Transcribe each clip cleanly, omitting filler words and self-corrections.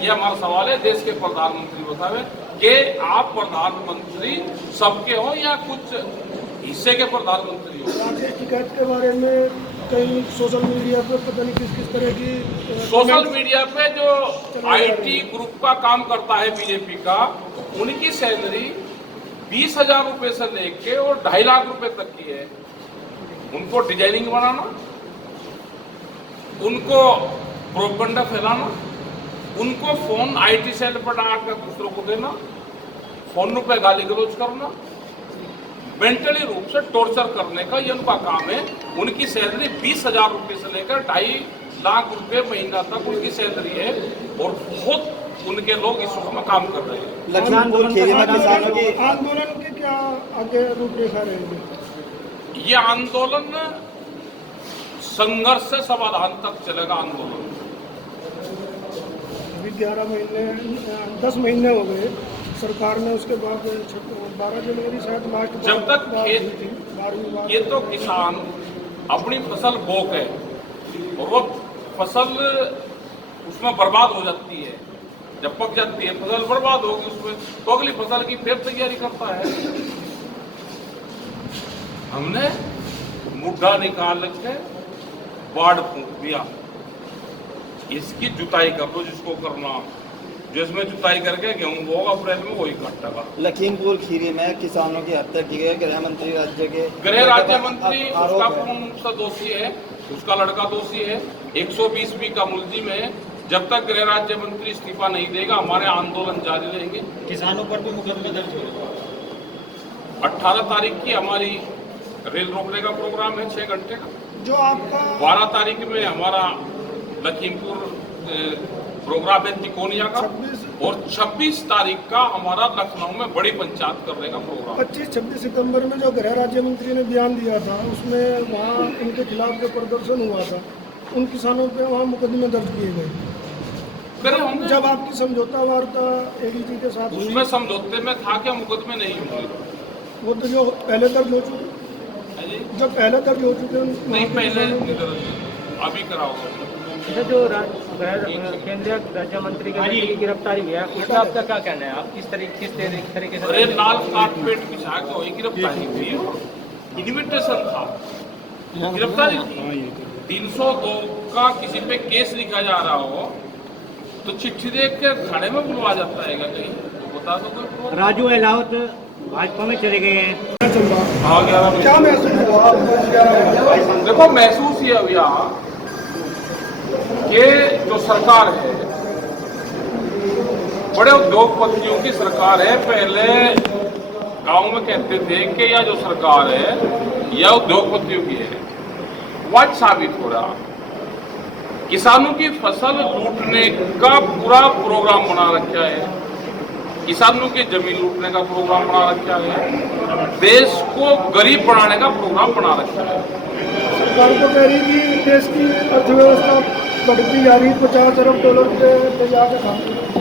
ये हमारा सवाल है। देश के प्रधानमंत्री बतावे कि आप प्रधानमंत्री सबके हो या कुछ हिस्से के प्रधानमंत्री हो। राकेश टिकैत के बारे में कई सोशल मीडिया पे पता नहीं किस किस तरह की सोशल मीडिया पे जो आईटी ग्रुप का काम करता है बीजेपी का, उनकी सैलरी 20,000 रुपए से लेके और 2.5 लाख रुपए तक की है। उनको डिजाइनिंग बनाना, उनको प्रोपगंडा फैलाना, उनको फोन आईटी सेल पर डालकर दूसरों को देना, फोन पे गाली गलौज करना, मेंटली रूप से टॉर्चर करने का ये उनका काम है। उनकी सैलरी 20,000 रुपए से लेकर 2.5 लाख रुपए महीना तक उनकी सैलरी है और बहुत उनके लोग इस में काम कर रहे हैं। आंदोलन के क्या आगे रूपरेखा रहेगी? ये आंदोलन संघर्ष से समाधान तक चलेगा। आंदोलन अभी 10 महीने हो गए सरकार ने, उसके बाद 12 जनवरी शायद लास्ट जब तक ये तो किसान अपनी फसल बो के और वो फसल उसमें बर्बाद हो जाती है, जब पक जाती है फसल बर्बाद होगी उसमें, तो अगली फसल की फिर तैयारी करता है। हमने मुड्ढा निकाल के बाढ़ फूंक दिया, इसकी जुताई कर लो जिसको करना, जिसमें जुताई करके गेहूं बोगा अप्रैल में वही काटेगा। लखीमपुर खीरी में किसानों की हत्या की गई, गृह मंत्री गृह राज्य मंत्री उसका पूर्ण दोषी है, उसका लड़का दोषी है, 120B का मुलजिम है। जब तक गृह राज्य मंत्री इस्तीफा नहीं देगा हमारे आंदोलन जारी रहेंगे। किसानों पर भी मुकदमे दर्ज होगा। 18 तारीख की हमारी रेल रोकने का प्रोग्राम है 6 घंटे का। जो आपका 12 तारीख में हमारा लखीमपुर प्रोग्राम है तिकोनिया का, और 26 तारीख का हमारा लखनऊ में बड़ी पंचायत करने का प्रोग्राम। 25-26 सितंबर में जो गृह राज्य मंत्री ने बयान दिया था, उसमें वहाँ उनके खिलाफ जो प्रदर्शन हुआ था, उन किसानों पे वहाँ मुकदमे दर्ज किए गए। जब आपकी समझौता वार्ता एडीजी के साथ हुई, उसमें समझौते में था क्या मुकदमे नहीं होंगे? वो तो जो पहले दर्ज हो चुके, जो पहले दर्ज हो चुके नहीं, पहले अभी कराओगे। जो केंद्रीय राज्य मंत्री की गिरफ्तारी हुई है, उसका आपका क्या कहना है? आप किस तरीके से? अरे लाल कार्पेट बिछा के वही गिरफ्तारी हुई, इन्विटेशन था, गिरफ्तारी थी। 302 का किसी पे केस लिखा जा रहा हो तो चिट्ठी देख के थाने में बुलवा जाता है कहीं, तो बता दो कोई। राजू अहलावत भाजपा में चले गए हैं। क्या महसूस हुआ? देखो, महसूस ये हुआ कि जो सरकार है बड़े उद्योगपतियों की सरकार है। पहले गांव में कहते थे कि यह जो सरकार है यह उद्योगपतियों की है, वह साबित हो रहा। किसानों की फसल लूटने का पूरा प्रोग्राम बना रखा है, किसानों की जमीन लूटने का प्रोग्राम बना रखा है, देश को गरीब बनाने का प्रोग्राम बना रखा है। सरकार को कह रही कि देश की अर्थव्यवस्था बढ़ती जा रही, $50 अरब पे जाकर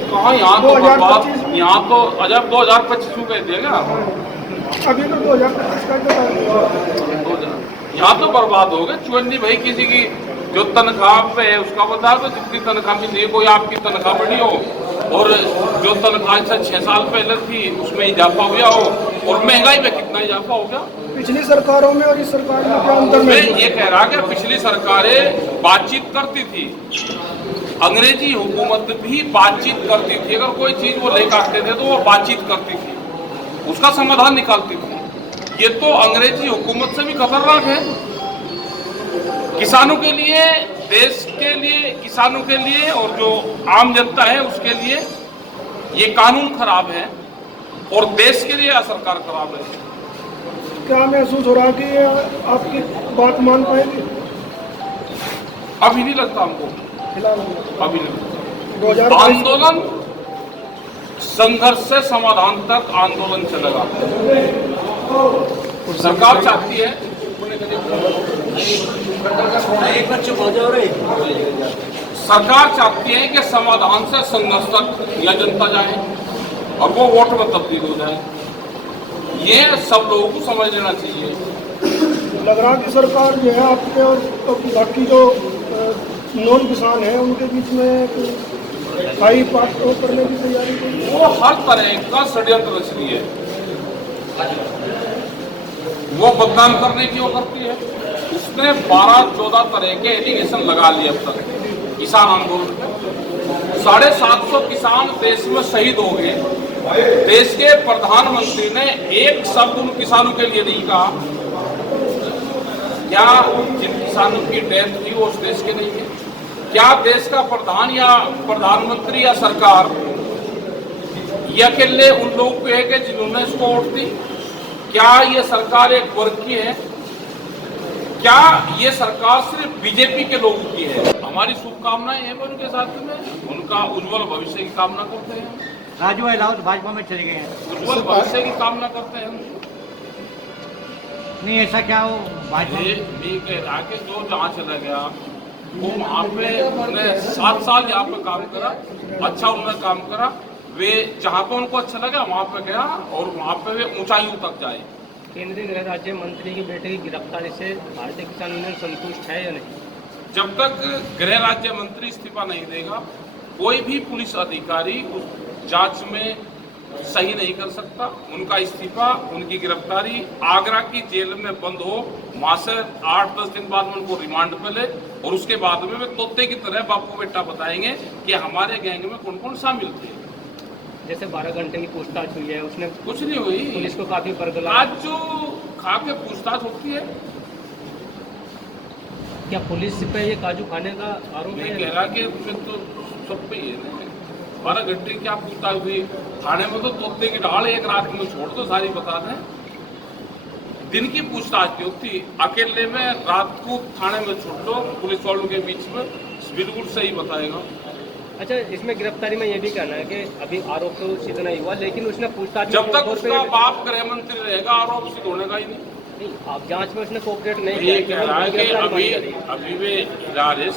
कहाँ? यहाँ तो अजब 2025 को कह दिया गया, अभी तो 2025 का यहाँ तो बर्बाद हो गए। चुन्नी भाई किसी की जो तनख्वाह पे है उसका बता दो, जितनी तनख्वाह मिलती है, कोई आपकी तनख्वाह बढ़ी हो और जो तनख्वाह से 6 साल पहले थी उसमें इजाफा हो गया हो, और महंगाई में कितना इजाफा हो गया। पिछली सरकारों में और इस सरकार में क्या अंतर? मैं ये कह रहा कि पिछली सरकारें बातचीत करती थी, अंग्रेजी हुकूमत भी बातचीत करती थी। अगर कोई चीज वो लेकर आते थे तो वो बातचीत करती थी, उसका समाधान निकालती थी। ये तो अंग्रेजी हुकूमत से भी खतरनाक है। किसानों के लिए, देश के लिए, किसानों के लिए और जो आम जनता है उसके लिए ये कानून खराब है और देश के लिए सरकार खराब है। क्या महसूस हो रहा कि आपकी बात मान पाएगी? अभी नहीं लगता हमको, फिलहाल अभी नहीं। आंदोलन संघर्ष से समाधान तक आंदोलन चलेगा। सरकार चाहती है, सरकार चाहती है कि समाधान से संघर्ष तक यह जनता जाए और वो वोट में तब्दील हो जाए। ये सब लोगों को समझ लेना चाहिए। लग रहा कि सरकार जो है आपके और बाकी जो नॉन किसान है उनके बीच में आई पास करने की तैयारी की। वो हर तरह का षड्यंत्र रच रही है। वो बदनाम करने की वो करती है। उसने 12-14 तरह के एलिगेशन लगा लिए अब तक किसान आंदोलन में। 750 किसान देश में शहीद हो गए। देश के प्रधानमंत्री ने एक शब्द उन किसानों के लिए नहीं कहा। क्या जिन किसानों की डेथ हुई वो उस देश के नहीं है? क्या देश का प्रधान या प्रधानमंत्री या सरकार ये अकेले उन लोगों को है कि जिन्होंने इसको वोट दी? क्या ये सरकार एक वर्ग की है? क्या ये सरकार सिर्फ बीजेपी के लोगों की है? हमारी शुभकामनाएं हैं उनके साथ में, उनका उज्जवल भविष्य की कामना करते हैं। राजू अलाउद भाजपा में चले गए हैं। उज्जवल भविष्य की कामना करते हैं। नहीं ऐसा क्या हो ये कह रहा कि जो जहाँ चला गया वो वहाँ पे उन्होंने 7 साल यहाँ पे काम करा, अच्छा उन्होंने काम करा। वे जहाँ पे उनको अच्छा लगा वहाँ पे गया और वहाँ पे वे ऊंचाइयों तक जाए। केंद्रीय गृह राज्य मंत्री की बेटे की गिरफ्तारी से भारतीय किसान यूनियन संतुष्ट है या नहीं? जब तक गृह राज्य मंत्री इस्तीफा नहीं देगा कोई भी पुलिस अधिकारी उस जांच में सही नहीं कर सकता। उनका इस्तीफा, उनकी गिरफ्तारी आगरा की जेल में बंद हो, वहां से 8-10 दिन बाद में उनको रिमांड पे ले और उसके बाद में वे तोते की तरह बापू बेटा बताएंगे कि हमारे गैंग में कौन कौन शामिल थे। जैसे 12 घंटे की पूछताछ हुई है, उसने कुछ नहीं हुई। पुलिस को काफी बरगला। आज जो खा के पूछताछ होती है, क्या पुलिस पे ये काजू खाने का आरोप मैं है? कह रहा कि उसमें तो सब पे ही है। 12 घंटे क्या पूछताछ हुई? थाने में तो तोते की ढाल एक रात में छोड़ दो सारी बता दें। दिन की पूछताछ नहीं होती, अकेले में रात को थाने में छोड़ दो पुलिस वालों के बीच में, बिल्कुल सही बताएगा। अच्छा, इसमें गिरफ्तारी में ये भी कहना है कि अभी आरोप तो सिद्ध नहीं हुआ, लेकिन उसने पूछताछ में जब तक तौर पे- उसका बाप गृह मंत्री रहेगा आरोप सिद्ध होने का ही नहीं। आप जांच में उसने कोऑपरेट नहीं ये किया, कह रहा है कि गिरफ्तारी मानी जा रही है। अभी वे हिला रहे